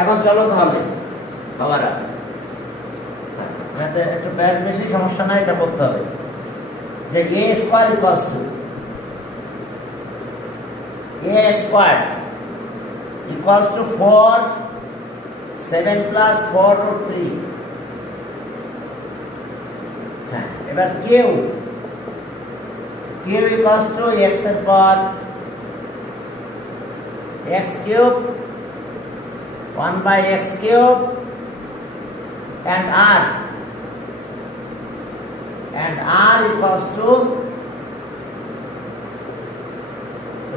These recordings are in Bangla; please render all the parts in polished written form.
এখন চলো তাহলে বাবারা, একটু ব্যাস বেশি সমস্যা নাই, এটা করতে হবে যে a square equals to a square equals to 4 7 plus 4 root 3। হ্যাঁ, এবার কিউ ইকুয়ালস টু x এর power x cube 1 by x cube and r equals to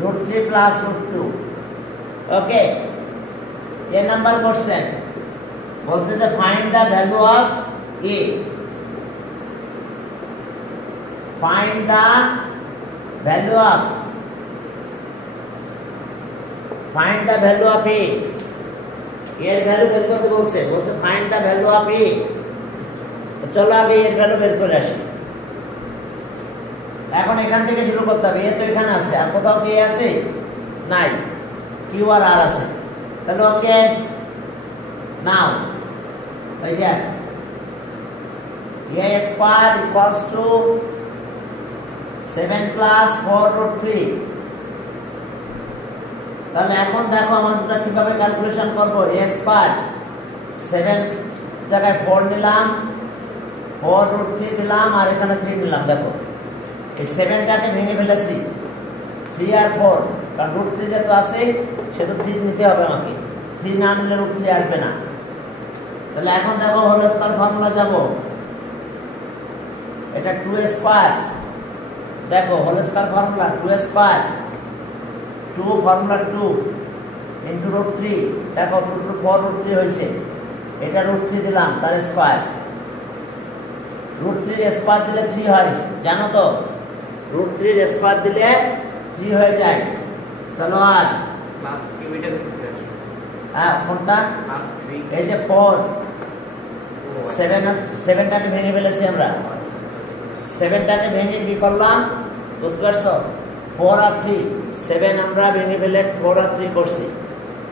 root 3 plus root 2. Okay, a number question বলছে যে find the value of a, find the value of a, এর ভ্যালু বের করতে বলছে find the value of a। চলো আগে এর ভ্যালু বের করে আসি। এখন এখান থেকে শুরু করতে হবে। এ তো এখানে আছে, আর কোথাও কি আছে? নাই, কিউ আর আর আছে। তাহলে ওকে নাও এই যে a square equals to 7 plus 4 root 3। তাহলে এখন দেখো আমরা কিভাবে ক্যালকুলেশন করব। a স্কয়ার 7 জায়গায় 4 নিলাম, 4 রুট 3 দিলাম, আর এখানে 3 নিলাম। দেখো এই 7টাকে ভেঙে ফেলেছি, 3 আর 4, কারণ রুট 3 যেহেতু আছে সেটা 3 নিতে হবে আমাকে। 3 না নিলে রুট 3 আসবে না। তাহলে এখন দেখো হোল স্কয়ার ফর্মুলা যাব। এটা 2 স্কয়ার, দেখো whole square formula 2 square 2 formula 2 into root 3। দেখো 2 টু 4 রুট 3 হইছে, এটা রুট 3 দিলাম তার স্কয়ার। রুট 3 এর স্কয়ার দিলে 3 হয়, জানো তো? রুট 3 এর স্কয়ার দিলে 3 হয়ে যায়। চলো আর প্লাস 3 এটা দেখতে আসি। হ্যাঁ, কোনটা? প্লাস 3 এই যে 4 7টাকে ভেঙে ফেলেছি আমরা। 7টাকে ভেঙে কি করলাম বুঝতে পারছো? 4 আর 3, 7 আমরা ভেঙে ফেলে 4 আর 3 করছি।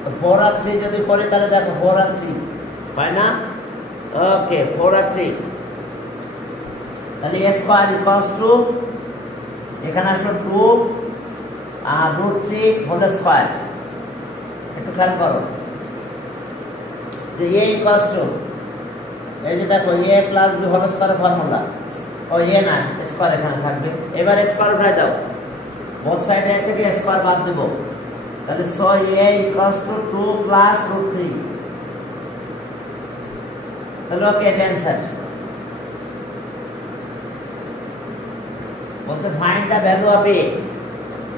তো 4 আর 3 যদি করি তাহলে দেখো 4 আর 3 হয় না? ওকে, 4 আর 3, তাহলে a স্কয়ার ইকুয়ালস টু এখানে আসলো 2 আর রুট 3 হোল স্কয়ার। একটু খেয়াল করো যে a ইকুয়ালস টু এই যে দেখো a plus b whole square formula. ও a না, স্কয়ার এখানে থাকবে। এবার স্কয়ার উঠাই দাও, both সাইডে থেকে স্কয়ার বাদ দেব। তাহলে so a equals to 2 plus root 3। তাহলে ওকে, এটা অ্যানসার। বলছে find the value of a।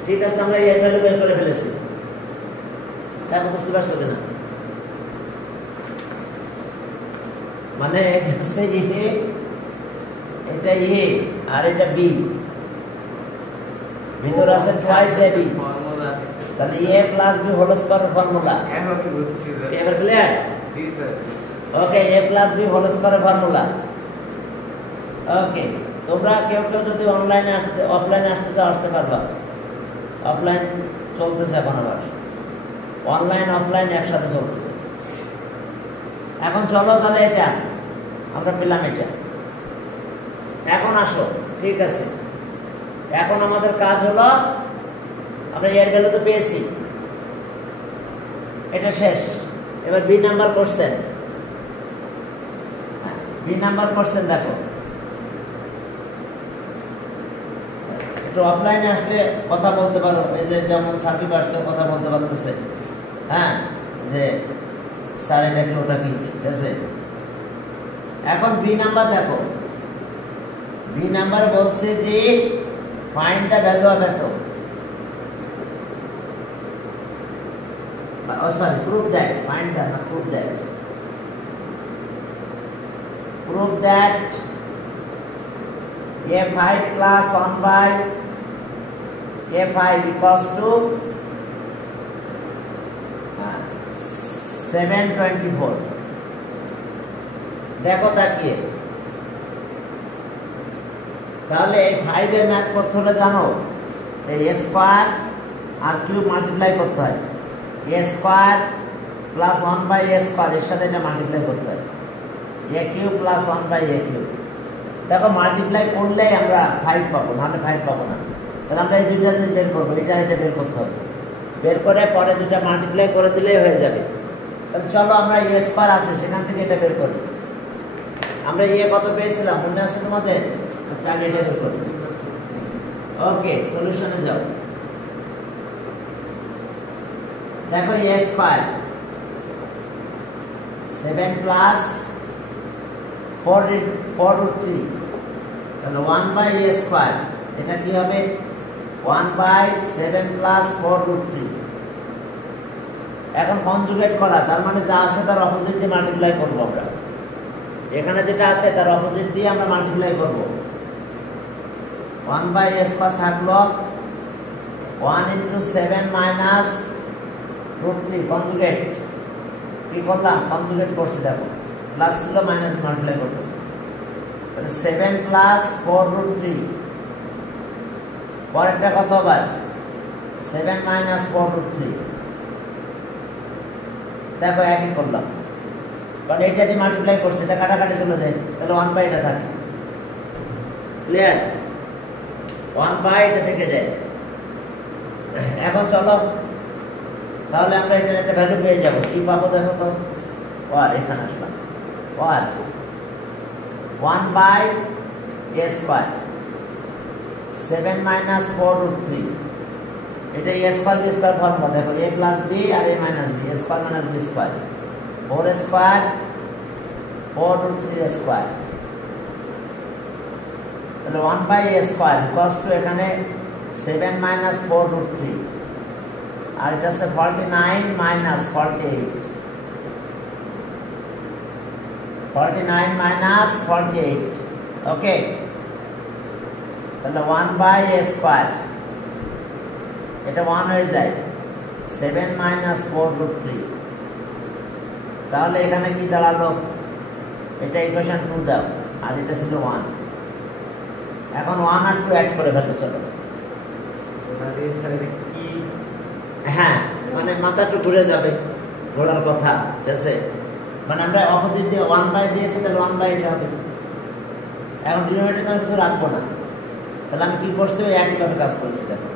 ঠিক আছে, আমরা এর ভ্যালু বের করে ফেলেছি। দেখো বুঝতে পারছো কিনা? মানে এটা হচ্ছে a, এটা a আর এটা b, ভিতরে আছে টুয়াইস ab। ফর্মুলা তাহলে a plus b whole square formula. এখন কি বুঝছি স্যার? এবার ক্লিয়ার? জি sir. Okay, a plus b whole square formula. Okay, তোমরা কেউ কেউ যদি অনলাইনে আসতে অফলাইনে আসতে চাও আসতে পারবা। অফলাইন চলতেছে এখন, আবার অনলাইন অফলাইন একসাথে চলতেছে। এখন চলো তাহলে এটা আমরা পেলাম। এটা এখন আসো, ঠিক আছে, এখন আমাদের কাজ হলো আমরা এর ভ্যালু তো পেয়েছি, এটা শেষ। এবার B number question. B number question দেখো, একটু অফলাইনে আসলে কথা বলতে পারো। এই যে যেমন সাকিব আসছে, কথা বলতে পারতেছে। হ্যাঁ, যে স্যার এটা কি ওটা কি, ঠিক আছে। এখন বি নাম্বার দেখো। বি নাম্বার বলছে যে ফাইন্ড দ্য ভ্যালু অফ এত। Oh sorry, prove that. Find that, not prove that. Prove that a5 plus 1 by a5 equals to 724. দেখো তাকিয়ে। তাহলে এই 5 এর ম্যাথ করতে হলে জানো এই a স্কয়ার আর কিউব মাল্টিপ্লাই করতে হয়। a স্কয়ার প্লাস 1/a² এর সাথে এটা মাল্টিপ্লাই করতে হয়, a³ প্লাস 1/a³। দেখো মাল্টিপ্লাই করলেই আমরা 5 পাবো, নাহলে 5 পাবো না। তাহলে আমরা এই দুইটা জিনিস বের করবো, এটা বের করতে হবে। বের করে পরে দুটা মাল্টিপ্লাই করে দিলেই হয়ে যাবে। তাহলে চলো আমরা a² আছে সেখান থেকে এটা বের করি। আমরা কত পেয়েছিলাম মনে আছে তোমাদের? আচ্ছা আগে এটা বের করি। ওকে, সলিউশনে যাও। দেখো a² 7 প্লাস 4√3, তাহলে 1/a², এটা কি হবে 1/7 প্লাস 4√3। এখন কনজুগেট করা, তার মানে যা আছে তার অপোজিট দিয়ে মাল্টিপ্লাই করব আমরা। এখানে যেটা আছে তার অপোজিট দিয়ে আমরা মাল্টিপ্লাই করব। 1/a² থাকলো 1 × 7 মাইনাস √3 কনজুগেট। কি করলাম? কনজুগেট করছি। দেখো প্লাস ছিল মাইনাস মাল্টিপ্লাই করতেছি, তাহলে 7 প্লাস 4√3। পরেরটা কত আবার 7 মাইনাস 4√3। দেখো একই করলাম, কারণ এইটা দিয়ে মাল্টিপ্লাই করছে, এটা কাটাকাটি চলে যায়, তাহলে 1/, এটা থাকে। ক্লিয়ার? 1/, এটা থেকে যায়। এখন চলো তাহলে আমরা এটার একটা ভ্যালু পেয়ে যাব। কি পাবো দেখো তো? এখানে আসলাম 1/a², 7 মাইনাস 4√3। এটা a² b² ফর্মুলা। দেখো a প্লাস b আর a minus b, a² minus b², 4² 4√3²। তাহলে 1/a² ইকুয়ালস টু এখানে 7 মাইনাস 4√3, আর এটা আছে 49 মাইনাস 48, 49 মাইনাস 48। ওকে, তাহলে 1/a², এটা 1 হয়ে যায়, 7 মাইনাস 4√3। তাহলে এখানে কি দাঁড়ালো? এটা ইকুয়েশন 2 দাও, আর এটা ছিল 1। এখন 1 আর 2 অ্যাড করে ফেলো। চলো, কি হ্যাঁ মানে মাথা একটু ঘুরে যাবে, ঘোরার কথা, ঠিক আছে? মানে আমরা অপোজিট দিয়ে 1/, দিয়েছি, তাহলে 1/, এটা হবে। এখন ডিনোমিনেটর কিছু রাখবো না, তাহলে আমি কি করছি? ওই একইভাবে কাজ করেছি। দেখো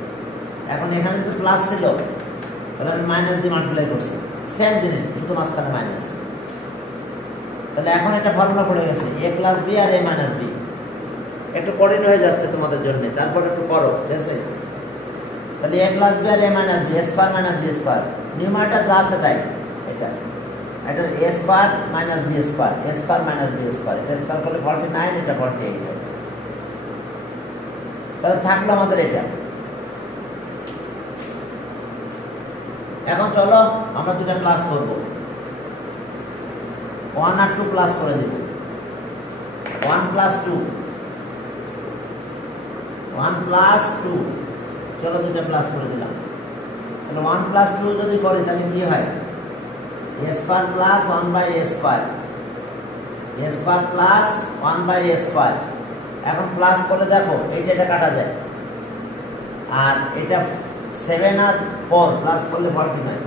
এখন এখানে যদি প্লাস ছিল, তাহলে আমি মাইনাস দিয়ে মাল্টিপ্লাই করছি, সেম জিনিস, শুধু মাঝখানে মাইনাস। তাহলে এখন এটা ফর্মুলা পড়ে গেছে a প্লাস b আর a মাইনাস b। একটু কঠিন হয়ে যাচ্ছে তোমাদের জন্য, তারপর একটু করো, ঠিক আছে? তাহলে a প্লাস b আর a minus b, a² minus b²। Numerator যা আছে তাই, এটা a² minus b², a² minus b², এটা স্কয়ার করলে 49, এটা 48 হবে। তাহলে থাকলো আমাদের এটা। এখন চলো আমরা দুটা প্লাস করব, 1 আর 2 প্লাস করে দেব। 1 প্লাস 2, 1 প্লাস 2, চলো দুটা প্লাস করে দিলাম। তাহলে 1 প্লাস 2 যদি করি তাহলে কি হয়? a² plus 1/a², a² plus 1/a²। এখন প্লাস করে দেখো এইটা এটা কাটা যায়, আর এটা 7 আর 4 প্লাস করলে 49।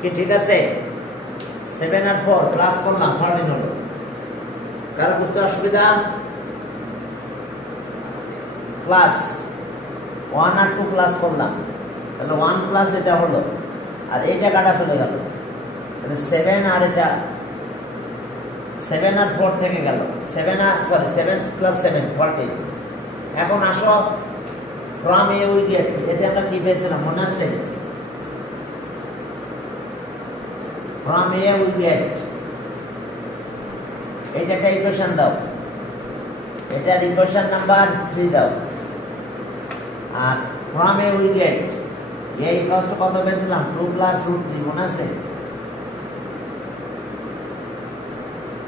কি ঠিক আছে? 7 আর 4 প্লাস করলাম, 14 হলো। কারো বুঝতে অসুবিধা? প্লাস 1 আর 2 প্লাস করলাম, তাহলে 1 প্লাস এটা হলো, আর এইটা কাটা চলে গেল, তাহলে 7 আর এটা 7 আর 4 থেকে গেল, 7 প্লাস 7 14। এখন আসো ফ্রম এ উই গেট, এতে আমরা কি পেয়েছিলাম মনে আছে? ফ্রম এ উই গেট, এটা একটা ইকুয়েশন দাও, এটার ইকুয়েশন নাম্বার 3 দাও। Are from A we gate, A equals to কত পেয়েছিলাম? 2 প্লাস √3, মনে আছে?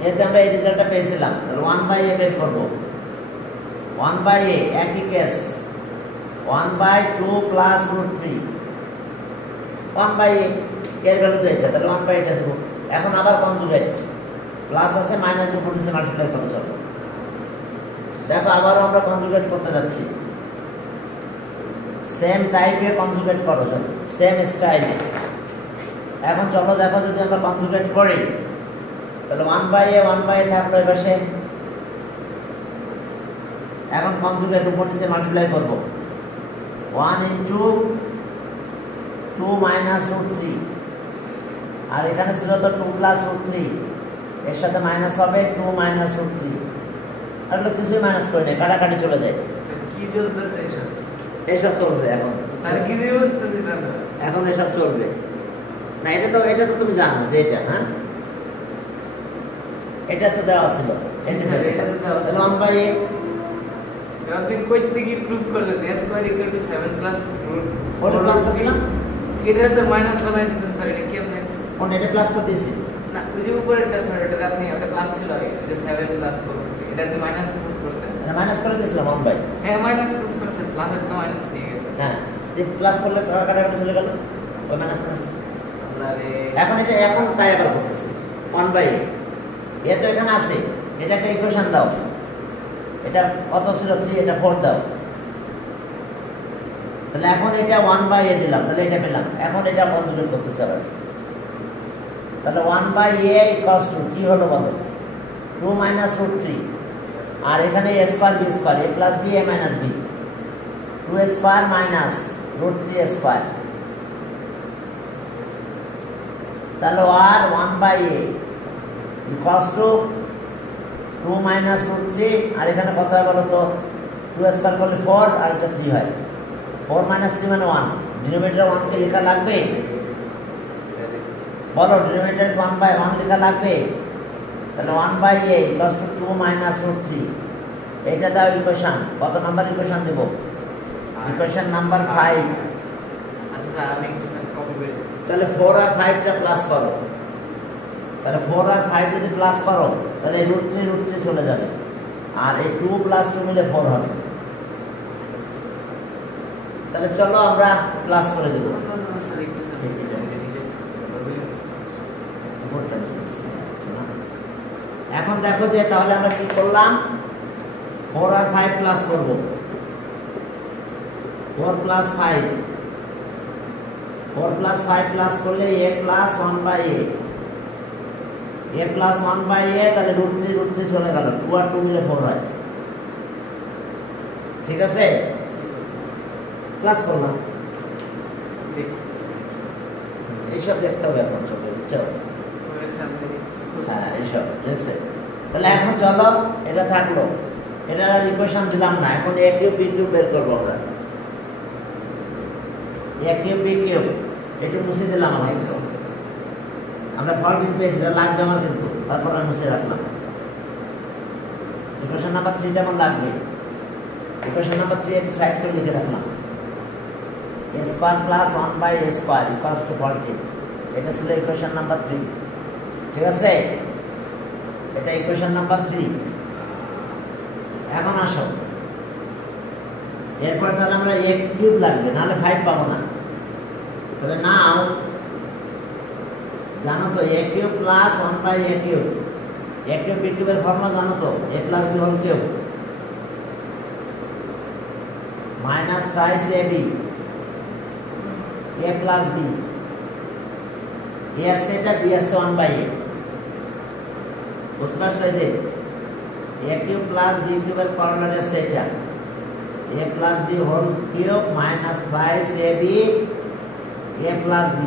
এতে আমরা এই রেজাল্টটা পেয়েছিলাম। তাহলে 1/a বের করব। 1/a একই কেস, 1/2 প্লাস √3, 1/a এর ভ্যালু তো এটা, তাহলে 1/, এটা দেবো। এখন আবার কনজুগেট, প্লাস আছে মাইনাস দিয়ে পুরোটা মাল্টিপ্লাই করে চলো। দেখো আবারও আমরা কনজুগেট করতে যাচ্ছি, সেম টাইপে কনজুগেট করো, চলো সেম স্টাইলে। এখন চলো দেখো যদি আমরা কনজুগেট করি তাহলে 1/a থাকলো এই পাশে। এখন কনজুগেট উপর নিচে মাল্টিপ্লাই করব 1 * 2 - √3 আর এখানে ছিল তো 2 + √3 এর সাথে মাইনাস হবে 2 - √3 আর কিছুই মাইনাস করে নেই, কাটাকাটি চলে যায়। কি চলতেছে এসব চলবে এখন, তাহলে কি বুঝতেছি না এখন এসব চলবে না। এটা তো তুমি জানো যে এটা, হ্যাঁ এটা তো দেওয়া ছিল, তাহলে 1/a আপনি কই থেকে প্রুফ করলেন s² = 7 + ওটা প্লাস করে দিলাম, এটা স্যার মাইনাস বানাই দিয়েছেন স্যার, এটা কেমনে? কোন এটা প্লাস করে দিয়েছি না ওই যে উপরেরটা স্যার, এটা আপনি একটা ক্লাস ছিল আগে যে 7 + 4, এটা আপনি মাইনাস প্রুফ করছেন। এটা মাইনাস করে দিয়েছিলাম 1/, হ্যাঁ মাইনাস প্রুফ করছেন, প্লাসের তো মাইনাস দিয়ে গেছে। হ্যাঁ যে প্লাস করলে কাটাকাটি চলে গেল ওই মাইনাস মাইনাস। এখন এখন তাই আবার করতেছি 1/a এ তো এখানে আছে, এটা একটা ইকুয়েশন দাও, এটা কত ছিল 3, এটা 4 দাও, তাহলে এখন এটা 1/a দিলাম, তাহলে এটা পেলাম। এখন এটা কনজুগেট করতেছি আবার, তাহলে 1/a = কি হলো বলো 2 - √3 আর এখানে a² b² a + b a - b 2a² - √3a², তাহলে আর 1/a = 2 - √3 আর এখানে কত হয় বলো তো 2² করলে 4 আর এটা 3 হয়, 4 - 3 মানে 1, ডিনোমিনেটর 1 কে লেখা লাগবে বলো, ডিনোমিনেটর 1/1 লেখা লাগবে, তাহলে 1/a = 2 - √3 এটা দাও ইকুয়েশন। কত নাম্বার ইকুয়েশন দেব? Equation number 5। আচ্ছা স্যার আমি একটু স্যার কপি করে দিচ্ছি। তাহলে 4 আর 5 টা প্লাস করো, তাহলে 4 আর 5 যদি প্লাস করো তাহলে √3 চলে যাবে আর এই 2 + 2 মিলে 4 হবে। তাহলে চলো আমরা প্লাস করে দেব। এখন দেখো যে তাহলে আমরা কি করলাম, 4 আর 5 প্লাস করব, 4 + 5 প্লাস করলে a + 1/a তাহলে √3 চলে গেল, 2 আর 2 মিলে 4 হয়, ঠিক আছে প্লাস করলাম। এইসব দেখতে হবে এখন চলে, বুঝছো? হ্যাঁ এইসব ঠিক আছে। তাহলে এখন চলো এটা থাকলো, এটা ইকুয়েশন দিলাম না, এখন a কিউব b কিউব বের করবো আমরা। a কিউব b কিউব একটু মুছে দিলাম, আমরা ফল্ট পেয়েছি, এটা লাগবে আমার কিন্তু, তারপর আমি মুছে রাখলাম। ইকুয়েশন নাম্বার 3টা আমার লাগবে, ইকুয়েশন নাম্বার 3 একটু সাইড করে লিখে রাখলাম, a² + 1/a² = 40, এটা ছিল ইকুয়েশন নাম্বার 3, ঠিক আছে? এটা ইকুয়েশন নাম্বার 3। এখন আসো এরপর তাহলে আমরা a কিউব লাগবে, নাহলে 5 পাবো না। তাহলে নাও জানো তো a cube + 1/a cube, a cube b কিউবের ফর্মুলা জানো তো, a + b whole cube -3ab a + b, a আছে এটা, b আছে 1/a, বুঝতে পারছো? এই যে a কিউব + b কিউবের ফর্মুলা আছে এটা, a + b whole cube -3ab a + b,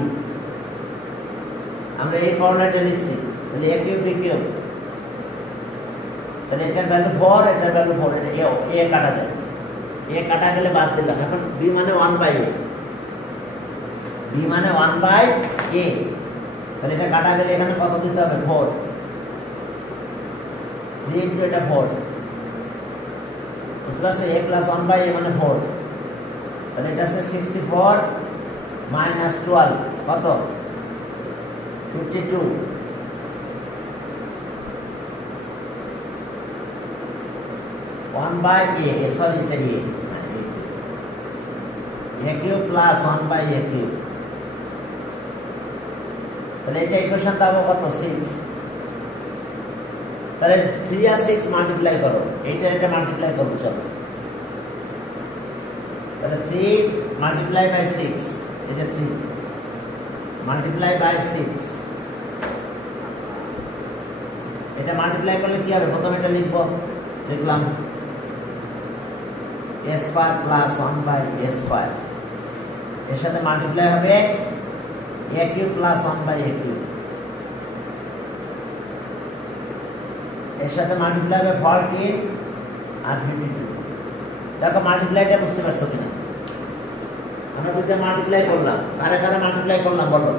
আমরা এই ফর্মুলাটা লিখছি। তাহলে a কিউব b কিউব, তাহলে এটার ভ্যালু 4, এটার ভ্যালু 4, এটা a কাটা যায়, a কাটা গেলে বাদ দিলাম। এখন b মানে 1/a, b মানে 1/a, তাহলে এটা কাটা গেলে এখানে কত দিতে হবে 4, 3 * এটা 4, বুঝতে পারছো? a + 1/a মানে 4, তাহলে এটা আছে 64 - 12 কত 52, সরি এটা a কিউব + 1/a কিউব, তাহলে এটা ইকুয়েশন দাও কত 6, তাহলে 3 আর 6 মাল্টিপ্লাই করো, এটা মাল্টিপ্লাই করবো চলো। তাহলে 3 × 6 এই যে 3 মাল্টিপ্লাই বাই 6, এটা মাল্টিপ্লাই করলে কি হবে? প্রথমে এটা লিখব, লিখলাম a square plus 1 by a square, এর সাথে মাল্টিপ্লাই হবে a cube plus 1 by a cube, এর সাথে মাল্টিপ্লাই হবে 14 আর 52। দেখো মাল্টিপ্লাইটা বুঝতে পারছো কিনা? আমরা দুটো মাল্টিপ্লাই করলাম, কারে কারে মাল্টিপ্লাই করলাম বলো?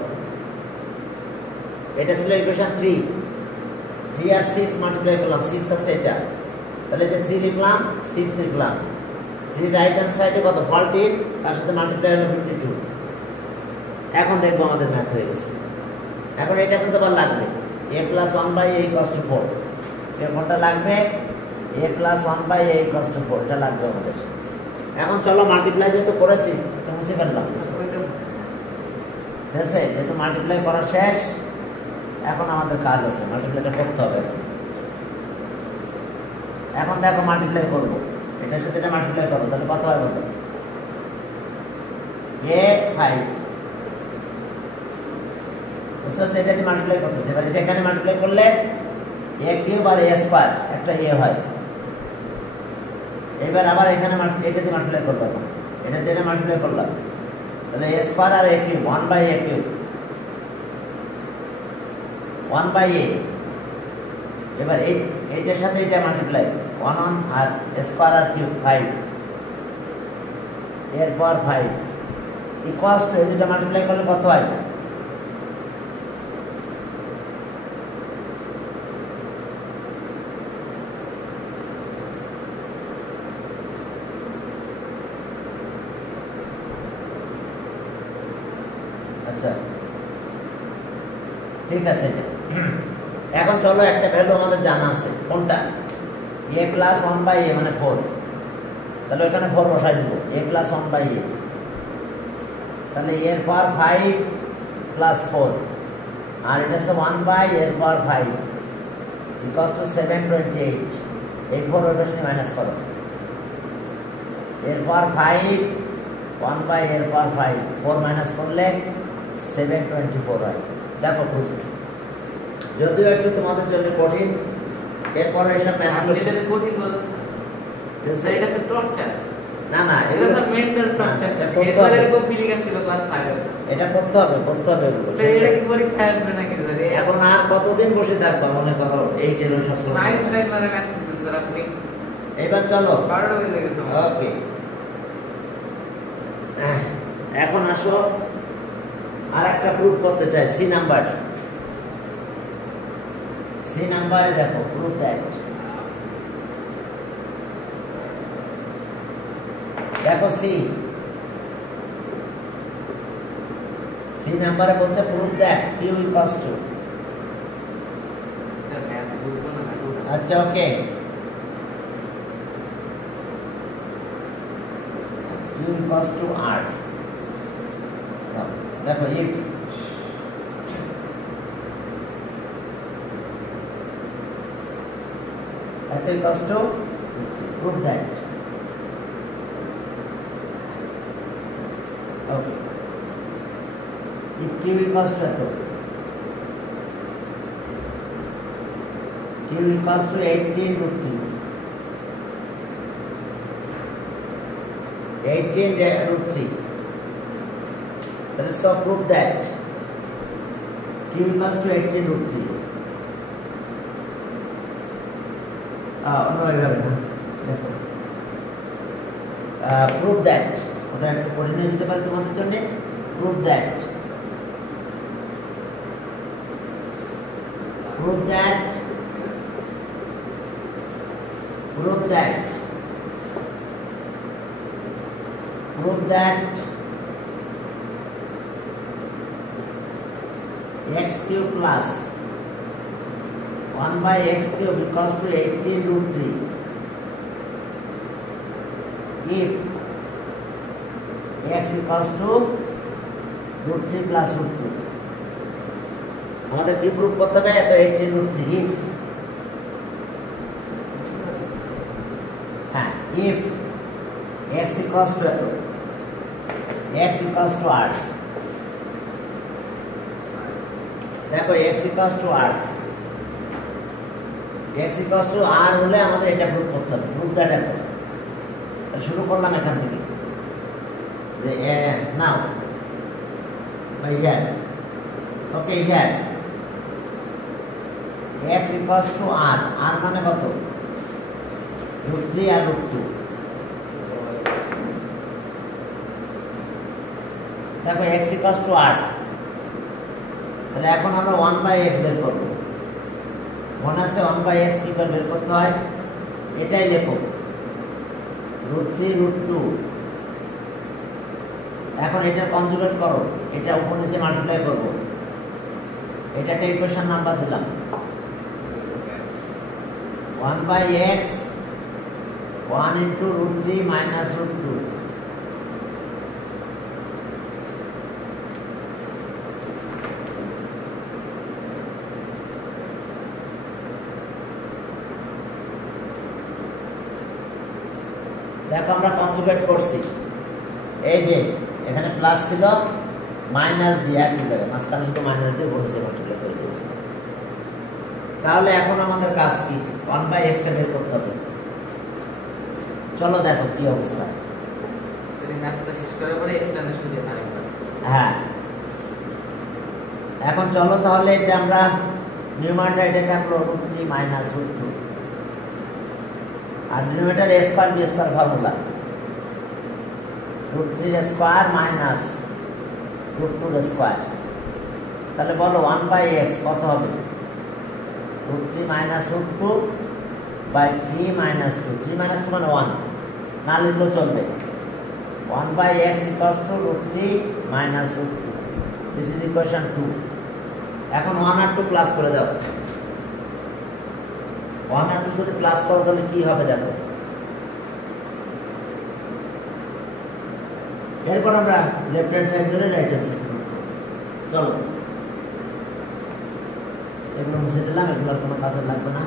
এটা ছিল ইকুয়েশন 3 আর 6 মাল্টিপ্লাই করলাম, 6 আছে এটা, তাহলে যে 3 লিখলাম 6 লিখলাম, 3 রাইট হ্যান্ড সাইডে কত? 14, তার সাথে মাল্টিপ্লাই হলো 52। এখন দেখবো আমাদের ম্যাথ হয়ে গেছে। এখন এটা কিন্তু আবার লাগবে a plus 1 by a equals to 4, কোনটা লাগবে? a plus 1 by a equals to 4, এটা লাগবে আমাদের। এখন চলো মাল্টিপ্লাই যেহেতু করেছি এটা মুছে ফেললাম, ঠিক আছে? যেহেতু মাল্টিপ্লাই করা শেষ, এখন আমাদের কাজ আছে, মাল্টিপ্লাইটা করতে হবে। এখন দেখো মাল্টিপ্লাই করবো, এটার সাথে এটা মাল্টিপ্লাই করবো, তাহলে কত হয় বলো? a 5, বুঝছো? এটা দিয়ে মাল্টিপ্লাই করতেছে। এবার এটা এখানে মাল্টিপ্লাই করলে a কিউব আর a স্কয়ার, একটা a হয়। এবার আবার এখানে এটা দিয়ে মাল্টিপ্লাই করবো, এটা দিয়ে এটা মাল্টিপ্লাই করলাম, তাহলে a স্কয়ার আর a cube, 1 by a cube, 1 by a। এবার এইটার সাথে এটা মাল্টিপ্লাই, 1 আর স্কয়ার আর কিউব 5, এরপর 5 ইকুয়ালস টু, এই দুটো মাল্টিপ্লাই করলে কত হয়? আচ্ছা ঠিক আছে। এখন চলো একটা ভ্যালু আমাদের জানা আছে, কোনটা? a প্লাস 1 বাই a মানে 4, তাহলে ওখানে 4 বসাই দিব, a প্লাস 1 বাই a, তাহলে এর পাওয়ার 5 প্লাস 4, আর এটা হচ্ছে 1 বাই এর পাওয়ার 5 ইকুয়ালস টু 728। এই 4 ওই পাশে মাইনাস করো, এর পাওয়ার 5 1 বাই এর পাওয়ার 5, 4 মাইনাস করলে 724 হয়। দেখো প্রুফ, যদিও একটু তোমাদের জন্য কঠিন, এরপর এইসব ম্যাথগুলো এটা কঠিন বলছে, এটা হচ্ছে টর্চার। না না, এটা হচ্ছে মেন্টাল টর্চার। এরপরে এরকম ফিলিং আসছিল ক্লাস 5 এ, এটা করতে হবে এগুলো। এটা কি পরীক্ষা আসবে নাকি স্যার? এখন আর কতদিন বসে থাকবা মনে করো এই টেলো সব সময়? নাইস টাইম মানে ম্যাথ দিছেন স্যার আপনি। এবার চলো 12টা বেজে গেছে। ওকে, এখন আসো আর একটা প্রুফ করতে চাই। সি নাম্বারে দেখো প্রুফ দ্যাট, দেখো সি নাম্বারে বলছে proof that Q equals to, sir math বুঝবো না ম্যাথ। আচ্ছা okay, Q equals to R. দেখো ইফ এত equals to proof that, okay, Q equals to এত, কিউ ইকুয়ালস টু 18√3, 18√3, তাহলে সব proof that Q equals to 18√3। অন্য এইভাবে না, দেখো প্রুফ দ্যাট, ওটা একটু করে নিয়ে যেতে পারে তোমাদের জন্য। Proof that x cube plus 1 by x cube equals to 18√3 if x equals to √3 plus √2। আমাদের কি প্রুফ করতে হবে? এত 18√3 if, হ্যাঁ, if x equals to এত, x equals to r, দেখো x equals to r, x equals to r হলে আমাদের এটা প্রুফ করতে হবে, প্রুফ দ্যাট এত। তাহলে শুরু করলাম এখান থেকে যে now by here, okay here x equals to r, r মানে কত √3 আর √2। দেখো x ইকুয়ালস টু r, তাহলে এখন আমরা 1/x বের করব। মনে আছে 1/x কি করে বের করতে হয়, এটাই লেখো √3 √2। এখন এটা কনজুগেট করো, এটা উপর নিচে মাল্টিপ্লাই করব, এটাকে ইকুয়েশন নাম্বার দিলাম 1/x 1 into √3 minus √2। দেখো আমরা কনজুগেট করছি, এই যে এখানে প্লাস ছিল মাইনাস দিয়ে একই জায়গায় মাঝখানে শুধু মাইনাস দিয়ে বলেছে মাল্টিপ্লাই করে দিয়েছি। তাহলে এখন আমাদের কাজ কি, 1/x টা বের করতে হবে। চলো দেখো কি অবস্থা। সেটা ম্যাথটা শেষ করার পরে এক্সপ্লেনেশন দিয়ে আরেকটা। হ্যাঁ এখন চলো তাহলে এটা আমরা নিউমারেটর এটা থাকলো √3 minus √2 আর denominator a square b square formula √3 square minus √2 square. তাহলে বলো 1/x কত হবে, √3 minus √2 by 3 minus 2, 3 minus 2 মানে 1, না লিখলেও চলবে। 1/x equals to √3 minus √2, this is equation 2। এখন 1 আর 2 প্লাস করে দাও, 1 আর 2 যদি প্লাস করো তাহলে কি হবে দেখো। এরপর আমরা লেফট হ্যান্ড সাইড ধরে রাইট হ্যান্ড সাইড করব। চলো এগুলো মুছে দিলাম, এগুলোর কোনো কাজে লাগবে না।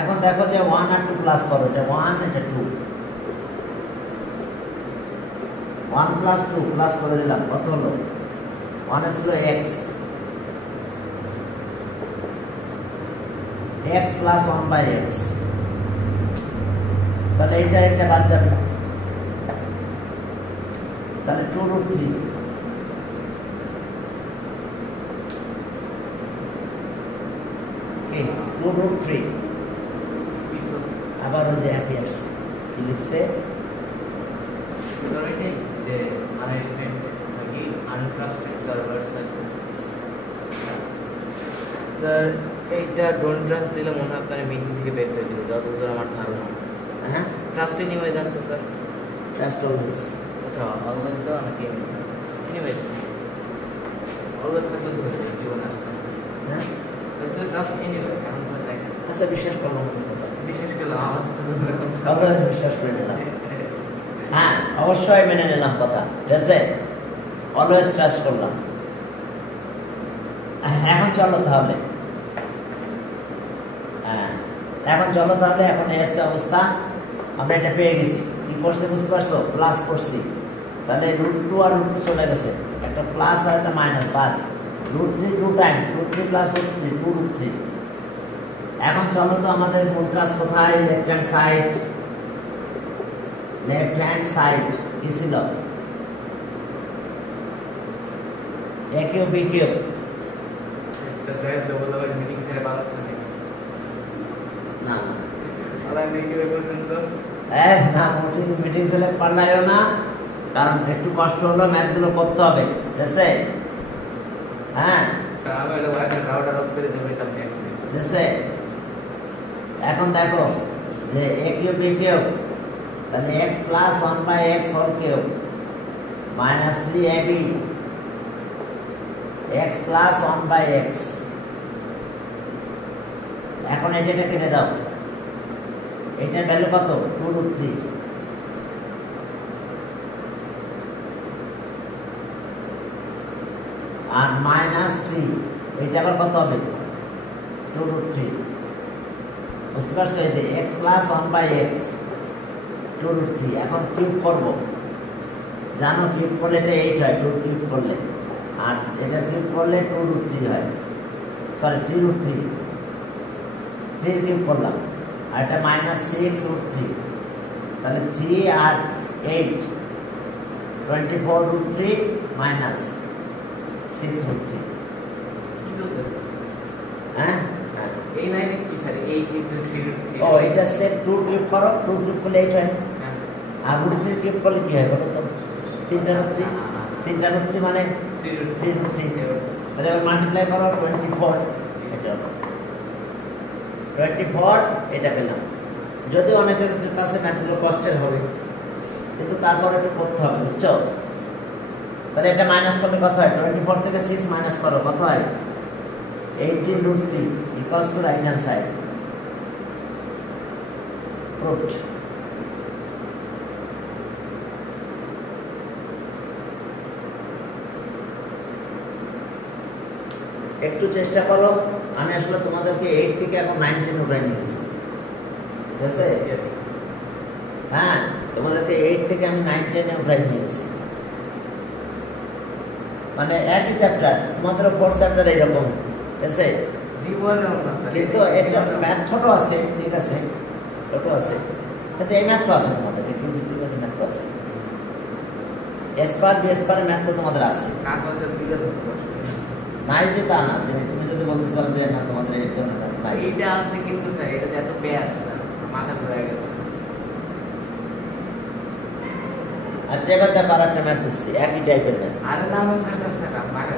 এখন দেখো যে 1 আর 2 প্লাস করো, এটা 1 এটা 2, 1 প্লাস 2 প্লাস করে দিলাম, কত হলো 1 ছিল x, x প্লাস 1/x, তাহলে এইটা একটা বাদ যাবে, তাহলে 2√3 ওকে 2√3 আবার ওই যে অ্যাপিয়ার্স কি লিখছে ধরে যে ম্যানেজমেন্ট কি আনট্রাস্টেড সার্ভারস এইটা ডোন্ট ট্রাস্ট দিলে মনে হয় আপনার মিটিং থেকে বের করে দিবে, যতদূর আমার ধারণা। হ্যাঁ ট্রাস্ট এনিওয়ে জান তো স্যার, ট্রাস্ট অলওয়েজ, আচ্ছা অলওয়েজ দাও নাকি এনিওয়ে অলওয়েজ থাকলে তো হয়ে যায় জীবনে আসতে। হ্যাঁ ট্রাস্ট এনিওয়ে কারণ স্যার দেখেন, আচ্ছা বিশ্বাস করলাম, বিশেষ করে আমার তো অলওয়েজ বিশ্বাস করে নিলাম, হ্যাঁ অবশ্যই মেনে নিলাম কথা, ঠিক আছে অলওয়েজ ট্রাস্ট করলাম। এখন চলো তাহলে, হ্যাঁ এখন চলো তাহলে, এখন এসছে অবস্থা আমরা এটা পেয়ে গেছি, কি করছে বুঝতে পারছো, প্লাস করছি, তাহলে √2 আর √2 চলে গেছে, একটা প্লাস আর একটা মাইনাস বাদ, √3 2 টাইমস √3 প্লাস √3 2√3। এখন চলো তো আমাদের মূল কাজ কোথায়, left hand side, left hand side কি ছিল a cube b cube, sir double double meeting ছেড়ে পালাচ্ছে না না আলা নেকি বলছেন তো না মিটিং ছেলে পারলাইও না, কারণ একটু কষ্ট হলো, ম্যাথগুলো করতে হবে, ঠিক আছে হ্যাঁ তাহলে এটা ওয়াইফাই রাউটার অফ করে দেব, এটা আমি ঠিক আছে। এখন দেখো যে a কিউব b কিউব, তাহলে x plus 1/x whole cube minus 3ab x plus 1/x। এখন এটা কেটে দাও, এটার ভ্যালু কত 2√3, আর মাইনাস 3 এটা আবার কত হবে 2√3, বুঝতে পারছো, এই যে x প্লাস 1/x 2√3। এখন কিউব করব, জানো কিউব করলে এটা 8 হয়, 2 কিউব করলে আর এটা কিউব করলে 2√3 হয়, সরি 3√3, 3 কিউব করলাম, আর এটা -6√3, তাহলে 3 আর 8 24√3 মাইনাস 6√3। হ্যাঁ এই লাইনে কি স্যার 8 into 3 ও এটা সেট 2 কিউব করো, 2 কিউব করলে 8 হয়, আর √3 কিউব করলে কি হয় বলো তো? 3√3, 3√3 মানে 3√3, তাহলে মাল্টিপ্লাই করো 24, এটা হলো 24, এটা পেলাম। যদি অনেকের কাছে ম্যাথগুলো কষ্টের হবে, কিন্তু তারপর একটু করতে হবে, বুঝছো? তাহলে এটা মাইনাস করলে কত হয়? 24 থেকে 6 মাইনাস করো, কত হয়? 18√3 equals to right hand side. Proved. একটু চেষ্টা করো, আমি আসলে তোমাদেরকে 8 থেকে এখন 19 উঠাই নিয়েছি, ঠিক আছে? হ্যাঁ, তোমাদেরকে 8 থেকে আমি 9-10 উঠাই নিয়েছি, মানে একই চ্যাপ্টার, তোমাদেরও 4 চ্যাপ্টার এইরকম, ঠিক আছে? কিন্তু এটা ম্যাথ ছোট আছে, ঠিক আছে, ছোট আছে, কিন্তু এই ম্যাথ তো আছে তোমাদের, একটু ডিফিকাল্ট ম্যাথ তো আছে, এস পার বি এস পার ম্যাথ তো তোমাদের আছে, নাই যে তা না, যে তুমি যদি বলতে চাও যে না তোমাদের এই ধরনের ম্যাথ নাই, এইটা আছে কিন্তু স্যার এটা এত ব্যাস মাথা ঘুরে গেছে। আচ্ছা এবার দেখো আর একটা ম্যাথ দিচ্ছি, একই টাইপের ম্যাথ। আরে না স্যার স্যার স্যার বাগা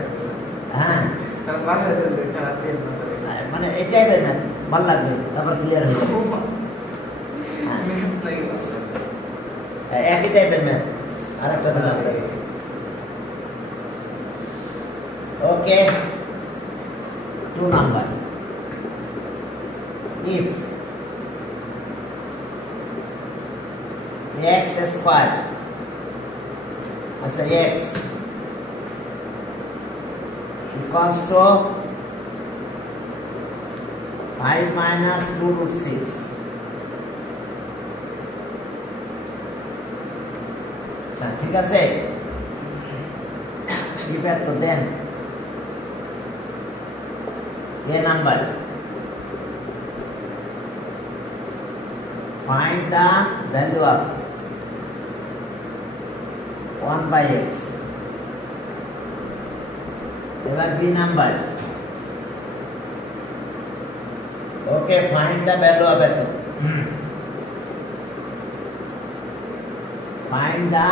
হ্যাঁ স্যার বাগা স্যার তেল না স্যার, মানে এই টাইপের ম্যাথ ভালো লাগবে, তারপর ক্লিয়ার হয়ে যাবে। একই টাইপের ম্যাথ, আর একটা দিলাম। ওকে, 2 নাম্বার, if x squared, আচ্ছা x equals to 5 minus 2√6, ঠিক আছে? এবার তো দেন a number, find the value of 1 by x. এবার b number, okay, find the value of it. Find the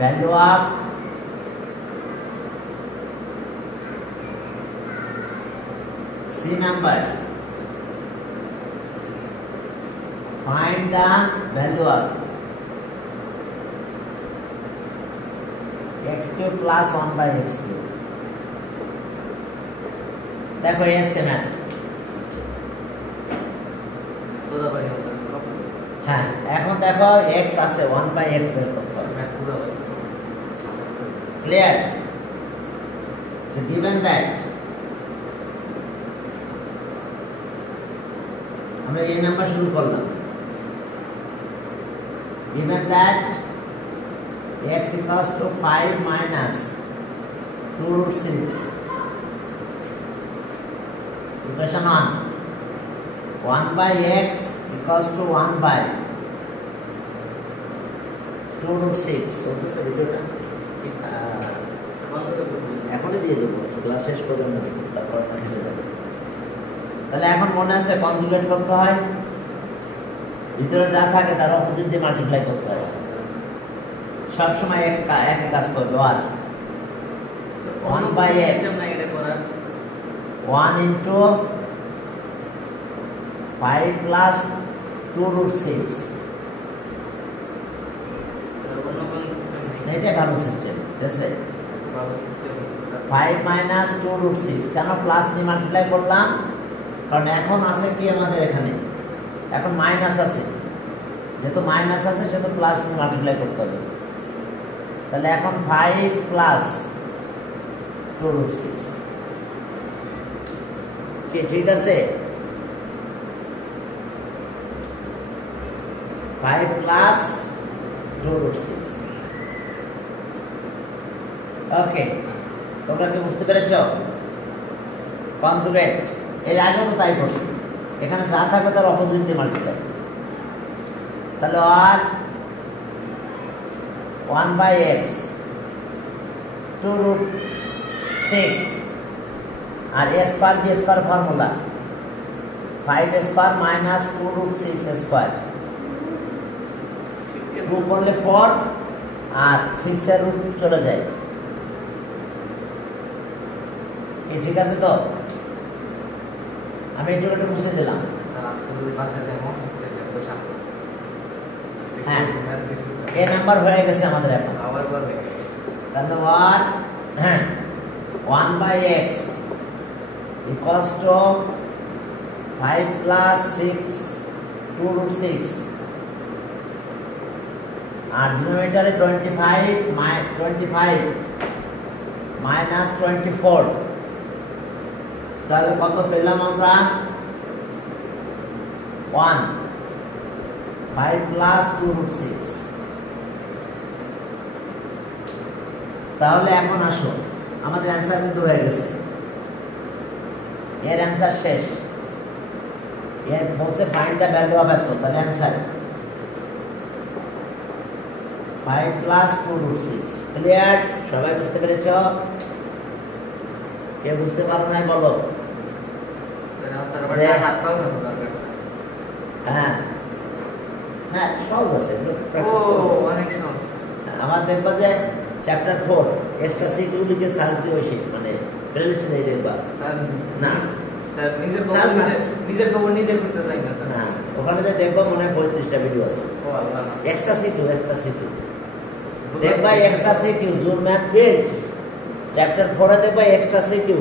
value of c number, find the value of x cube plus 1 by x cube. দেখো এসে ম্যাথ, হ্যাঁ এখন দেখো x আছে 1 by x বের করতে হবে, ক্লিয়ার? So given that আমরা এই নাম্বার শুরু করলাম, given that x equals to 5 minus 2√6, equation 1 by x equals to 1 by 2√6. So this is ভিডিওটা এখনই দিয়ে দেবো, ক্লাস শেষ করবেন না, তারপর হয়ে যাবে। তাহলে এখন মনে আছে কনজুগেট করতে হয়, ভিতরে যা থাকে তার অপোজিট দিয়ে মাল্টিপ্লাই করতে হয়, সবসময় একই কাজ করবে। 1 by x, 1 into 5 plus 2√6, এটা ভালো সিস্টেম, ঠিক আছে? 5 minus 2√6, কেন প্লাস দিয়ে মাল্টিপ্লাই করলাম? কারণ এখন আছে কি আমাদের এখানে, এখন মাইনাস আছে, যেহেতু মাইনাস আছে সেহেতু প্লাস দিয়ে মাল্টিপ্লাই করতে হবে। তাহলে এখন 5 plus 2√6, কি ঠিক আছে? 5 plus 2√6, ওকে, তোমরা কি বুঝতে পেরেছো? কনজুগেট এর আগেও তো তাই করছি, এখানে যা থাকবে তার অপোজিট দিয়ে মাল্টিপ্লাই। তাহলে আর 1/x 2√6 আর a square b square formula 5 square minus 2√6 square 2 করলে 4 আর 6 এর রুট চলে যায়। কি ঠিক আছে তো? আমি একটু একটু মুছে দিলাম। হ্যাঁ, এ নাম্বার হয়ে গেছে আমাদের এখন। তাহলে 1/x equals to 5 plus 6 2√6 R ডিনোমিনেটরে 25 minus 24। তাহলে কত পেলাম আমরা? 1 5 plus 2√6। তাহলে এখন আসো, আমাদের অ্যান্সার কিন্তু হয়ে গেছে, এর অ্যান্সার শেষ। এর বলছে ফাইন্ড দ্য ভ্যালু অফ এত, তাহলে অ্যান্সার 5 plus 2√6। ক্লিয়ার? সবাই বুঝতে পেরেছ? কে বুঝতে পারো নাই বলো? হ্যাঁ, না সহজ আছে, অনেক সহজ। আমার দেখবা যে চ্যাপ্টার 4 এক্সট্রা সিকিউরিটিকে সার্চ দিয়ে ওই মানে প্লেলিস্টে দিয়ে দেখবা। না স্যার, নিজের খবর নিজে করতে চাই না স্যার। না, ওখানে যে দেখবা মনে হয় 35টা ভিডিও আছে। ও আল্লাহ, এক্সট্রা সিকিউ দেখবা, extra CQ zoom math field chapter 4 এ দেখবা এক্সট্রা সিকিউ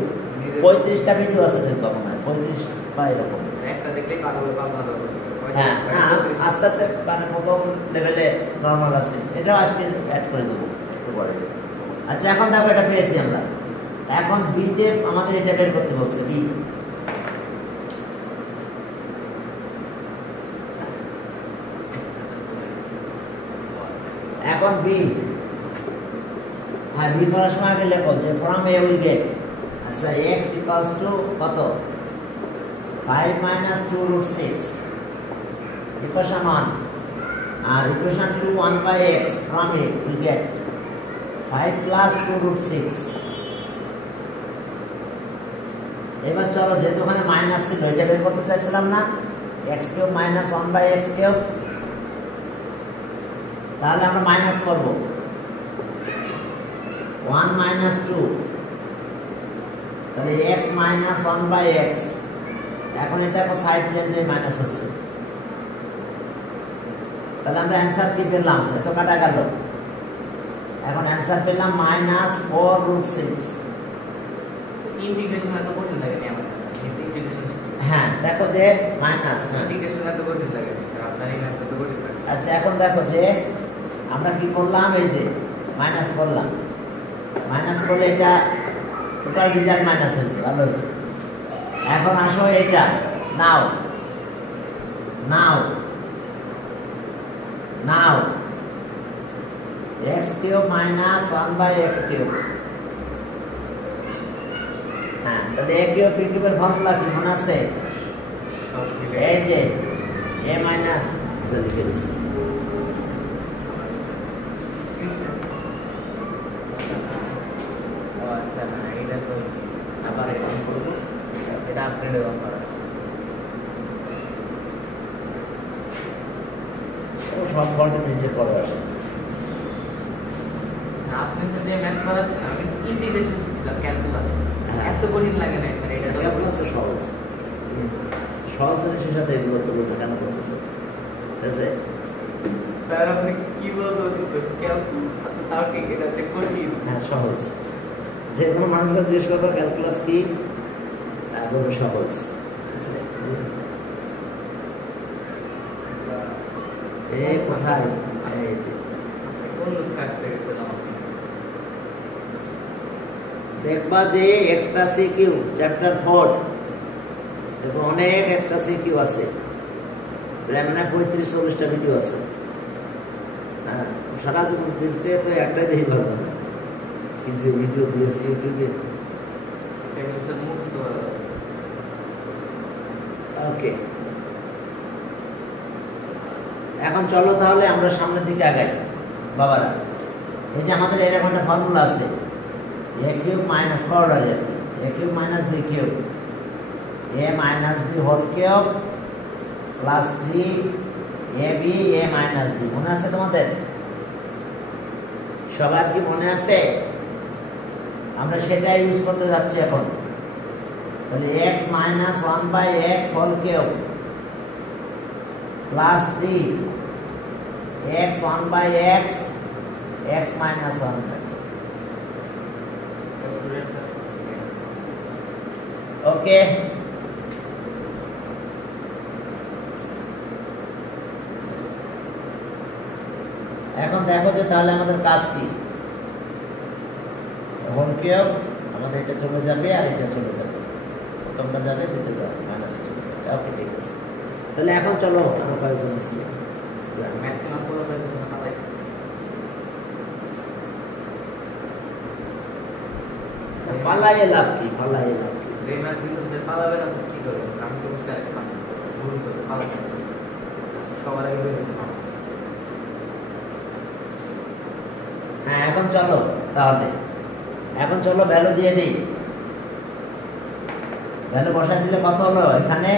35টা ভিডিও আছে, দেখবা মনে হয় 35 বা এরকম। একটা দেখলেই পাগল পাগল হবে। হ্যাঁ, না আস্তে আস্তে মানে প্রথম লেভেলে নরমাল আছে, এটাও আজকে অ্যাড করে দেবো একটু পরে। আচ্ছা, এখন দেখো এটা পেয়েছি আমরা। এখন বি তে আমাদের এটা বের করতে বলছে, বি। এখন বি, হ্যাঁ বি করার সময় আগে লেখো যে ফ্রম এ উই গেট, আচ্ছা x ইকুয়ালস টু কত? 5 minus 2√6 ইকুয়েশন 1 আর equation 2 1/x from a we get 5 plus 2√6। এবার চলো, যেহেতু ওখানে মাইনাস ছিল এটা বের করতে চাইছিলাম না, x³ minus 1/x³, তাহলে আমরা মাইনাস করব 1 minus 2, তাহলে x minus 1/x। এখন এটা দেখো সাইড চেঞ্জ হয়ে মাইনাস হচ্ছে, তাহলে আমরা অ্যান্সার কি পেলাম? এত কাটা গেল, এখন অ্যান্সার পেলাম -4√6। ইন্টিগ্রেশন এত কঠিন লাগে না আমার কাছে। ইন্টিগ্রেশন, হ্যাঁ দেখো যে মাইনাস, ইন্টিগ্রেশন এত কঠিন লাগে স্যার, আপনার এই ম্যাথ এত কঠিন লাগে। আচ্ছা, এখন দেখো যে আমরা কি করলাম, এই যে মাইনাস করলাম, মাইনাস করলে এটা টোটাল রেজাল্ট মাইনাস হয়েছে, ভালো হয়েছে। এখন আসো এটা নাও নাও নাও x³ minus 1/x³। হ্যাঁ, তাহলে a³ p³ এর ফর্মুলা কি মনে আছে? এই যে a মাইনাস লিখে দিচ্ছি, আচ্ছা না, এটা তো আবার এখন করব, এটা আপগ্রেড অফার আছে। সব ফর্মে নিচে পড়ে আসে। আপনি স্যার যে ম্যাথ করাচ্ছেন, আমি ইন্টিগ্রেশন শিখছিলাম, ক্যালকুলাস এত কঠিন লাগে না স্যার। এটা ক্যালকুলাস তো সহজ, সহজ জিনিসের সাথে এগুলো তো কেন করতেছে? ঠিক আছে, স্যার আপনি কি বলতেছেন ক্যালকুলাস? আচ্ছা তাও ঠিক, এটা হচ্ছে কঠিন। হ্যাঁ সহজ, যে কোনো মানুষকে জিজ্ঞেস করবো ক্যালকুলাস কি, বলবো সহজ। এই কোথায় দেখবা যে এক্সট্রা সিকিউ চ্যাপ্টার 4 দেখো অনেক এক্সট্রা সিকিউ আছে, প্রায় মানে 35-40টা ভিডিও আছে। হ্যাঁ, সারা জীবন দিনকে তো একটাই দেখি পারবো না, এই যে ভিডিও দিয়েছি ইউটিউবে। টেবিলসের মুখ তো ওকে, এখন চলো তাহলে আমরা সামনের দিকে আগাই বাবারা। এই যে আমাদের এরকম একটা ফর্মুলা আছে, এ কিউব মাইনাস কর্ডার, a cube minus b cube, a minus b whole cube plus 3 a b a minus b. মনে আছে তোমাদের সবার? কি মনে আছে? আমরা সেটাই ইউজ করতে যাচ্ছি এখন। তাহলে x minus 1/x whole cube plus 3 x 1/x x minus 1। Okay, এখন দেখো যে তাহলে আমাদের কাজ কি। হোল কিউব আমাদের এটা চলে যাবে আর এটা চলে যাবে, তোমরা যাবে ভিতরে মাইনাস চলে যাবে। ওকে, ঠিক আছে। তাহলে এখন চলো আমরা কয়েকজন আছি ম্যাক্সিমাম পুরো বের করতে পারছি। পালাইয়ে লাভ কি? পালাইয়ে লাভ কি? রেমার দিছে পালাবে না কি করবে? আমি তো বুঝতে পারছি ভুল করছে, পালাবে না। সবার আগে বের করতে পারছি। হ্যাঁ, এখন চলো তাহলে, এখন চলো ভ্যালু দিয়ে দিই। ভ্যালু বসাই দিলে কত হলো? এখানে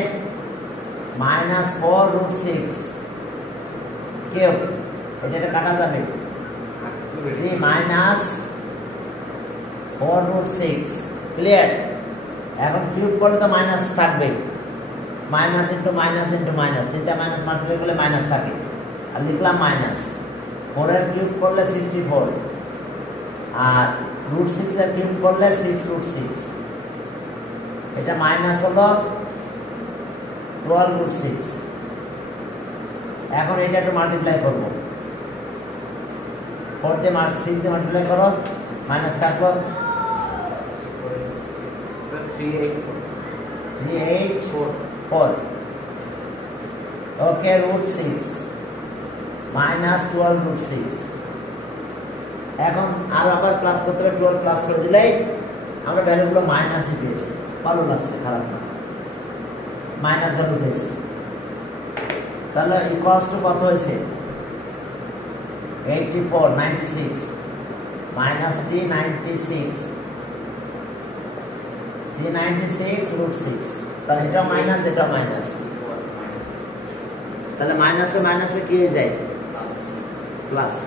-4√6 কিউব, এটা কাটা যাবে। 4√6 ক্লিয়ার। এখন কিউব করলে তো মাইনাস থাকবে, minus into minus into minus, তিনটা মাইনাস মাল্টিপ্লাই করলে মাইনাস থাকে, আর লিখলাম মাইনাস। 4 এর কিউব করলে 64, আর √6 এর কিউব করলে 6√6। এটা মাইনাস হলো 12√6। এখন এটা একটু মাল্টিপ্লাই করবো, 4 দিয়ে 6 দিয়ে মাল্টিপ্লাই করো, মাইনাস থাকলো 384। ওকে, √6 মাইনাস 12√6। এখন আর আবার প্লাস করতে হবে, 12 প্লাস করে দিলেই আমরা ভ্যালুগুলো মাইনাসই পেয়েছি। ভালো লাগছে, খারাপ না, মাইনাস ভ্যালু পেয়েছি। তাহলে ইকুয়ালস টু কত হয়েছে? 84, 96 মাইনাস 396, 396√6। তাহলে এটা মাইনাস, এটা মাইনাস, তাহলে মাইনাসে মাইনাসে কি হয়ে যায়? প্লাস।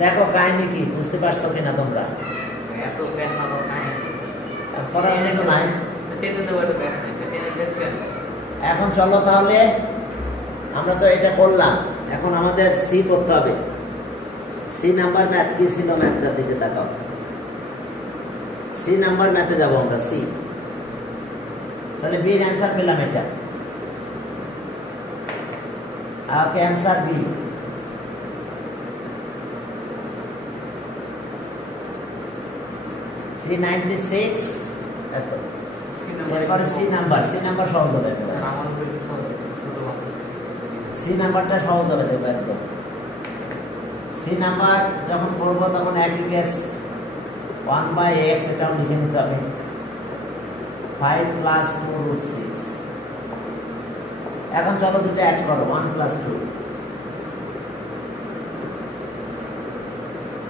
দেখো কাহিনী কি, বুঝতে পারছো কিনা তোমরা? এত পেশা তো কাহিনী পড়ার কিছু নাই। টেনে দেবো, একটা পেশা নাই, টেনে দেখছেন। এখন চলো তাহলে, আমরা তো এটা করলাম, এখন আমাদের সি করতে হবে। সি নাম্বার ম্যাথ কি ছিল? ম্যাথটার দিকে তাকাও। সি নাম্বার ম্যাথে যাব আমরা, সি। তাহলে বি এর অ্যান্সার পেলাম এটা। ওকে, অ্যান্সার বি। এত। এরপরে সি নাম্বার, সি নাম্বার সহজ হবে। সি নাম্বারটা সহজ হবে, দেখবে একদম। সি নাম্বার যখন করবো তখন একই কেস, 1/x এটাও লিখে নিতে হবে, 5 + 2√6। এখন চলো দুটো অ্যাড করো, 1 + 2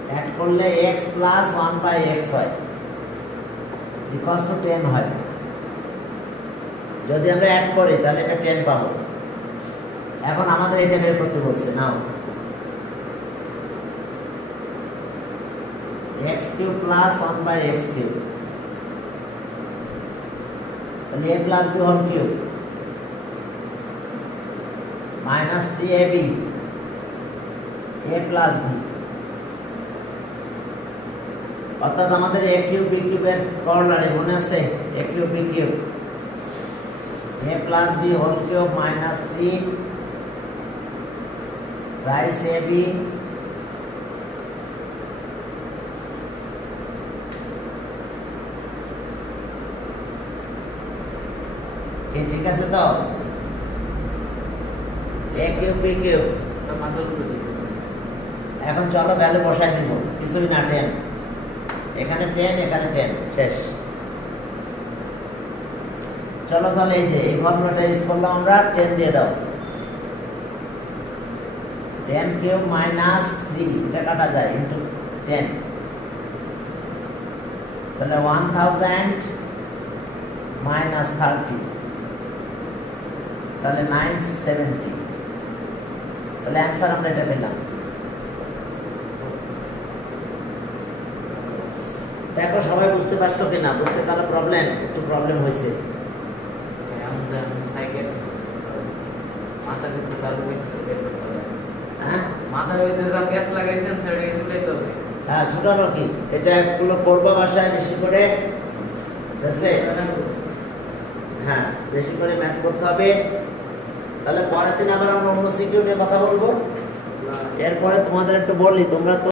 অ্যাড করলে x + 1/x হয়, ইকুয়ালস টু 10 হয়। যদি আমরা অ্যাড করি তাহলে এটা 10 পাবো। এখন আমাদের এটা বের করতে বলছে, নাও x³ + 1/x³, তাহলে a + b whole cube minus 3ab a + b, অর্থাৎ আমাদের a³ b³ এর কর্নারে মনে আছে, a³ b³ a + b whole cube minus 3 thrice ab ঠিক আছে তো? a³ b³ মাত্র দুটো দিয়েছে, এখন চলো ভ্যালু বসাই দিব, কিছুই না 10, এখানে 10 এখানে 10, শেষ। চলো তাহলে এই যে এই ফর্মুলাটা ইউজ করলাম আমরা, 10 দিয়ে দাও, 10 কিউব মাইনাস 3, এটা কাটা যায়, ইন্টু 10, তাহলে 1000 মাইনাস 30, তাহলে 970, তাহলে অ্যান্সার আমরা এটা পেলাম। দেখো সবাই বুঝতে পারছো কিনা, বুঝতে পারো প্রবলেম, একটু প্রবলেম হয়েছে। হ্যাঁ ছুটানো কি, এটা এগুলো করবো বাসায় বেশি করে, হ্যাঁ বেশি করে ম্যাথ করতে হবে। তাহলে পরের দিন আবার আমরা অন্য সিকিউর নিয়ে কথা বলবো। এরপরে তোমাদের একটু বলি, তোমরা তো